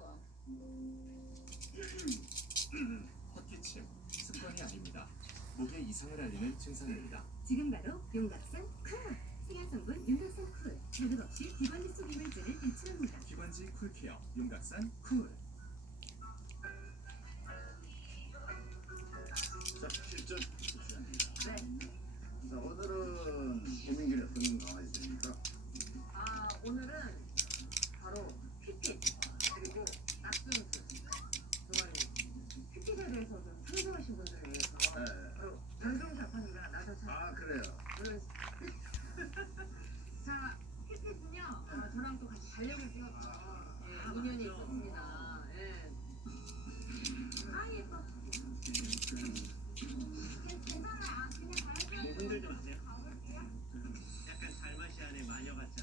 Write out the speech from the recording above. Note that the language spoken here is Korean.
좋아. 헛기침, 습관이 아닙니다. 목에 이상을 알리는 증상입니다. 지금 바로 용각산 쿨! 생활성분 용각산 쿨! 자극 없이 기관지 속 이물질을 배출합니다. 기관지 쿨케어, 용각산 쿨. 자, 실전 시간입니다. 네. 자, 오늘은 고민길에 어떤 강아지입니까? 오늘은 바로 피핏 그리고 낙순수 두 마리. 피핏에 대해서 좀 상정하신 분들을 위해서 네. 바로 전종자판이가 나서서 그래요. 자, 피핏은요 저랑 또 같이 달력을 찍었죠. 인연이 있어서